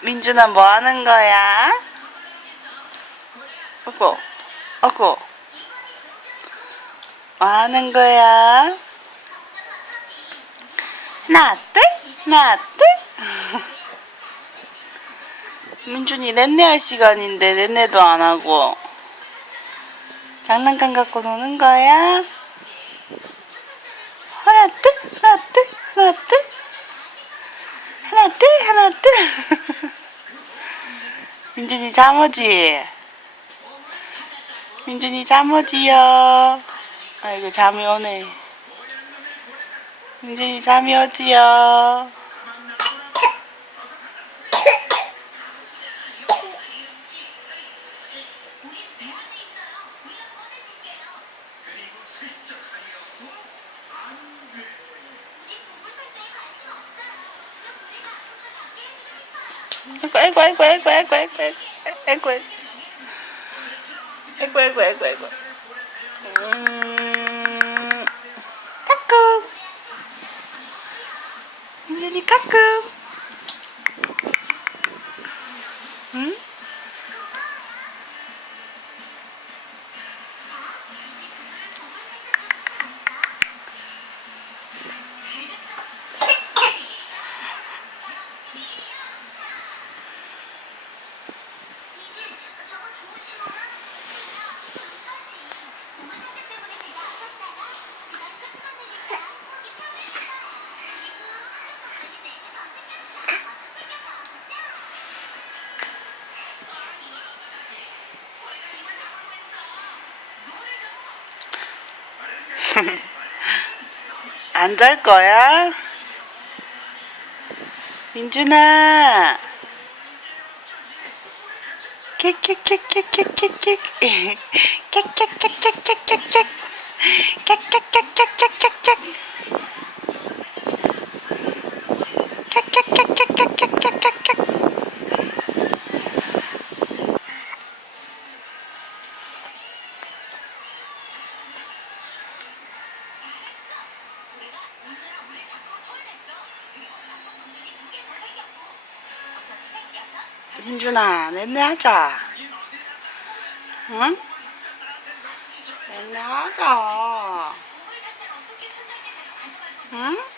민준아, 뭐 하는 거야? 어구, 어구. 뭐 하는 거야? 하나, 둘, 하나, 둘. 민준이 넷내 할 시간인데 넷내도 안 하고. 장난감 갖고 노는 거야? 하나, 둘, 하나, 둘, 하나, 둘. 하나, 둘, 하나, 둘. 민준이 잠오지? 민준이 잠오지요? 아이고, 잠이 오네. 민준이 잠이 오지요? 아이고, 아이고, 아이고, 아이고, 아이고, 아이고, 아이고, 아이고, 아이고, 아이고, 아이고. 까꿍. 민준이 까꿍. 응? 안 잘 거야? 민준아. 킥킥킥킥킥킥킥. 킥킥킥킥킥킥킥. 킥킥킥킥킥킥킥. 킥킥킥킥킥킥킥. 민준아, 넷내 하자. 응? 넷내 하자. 응?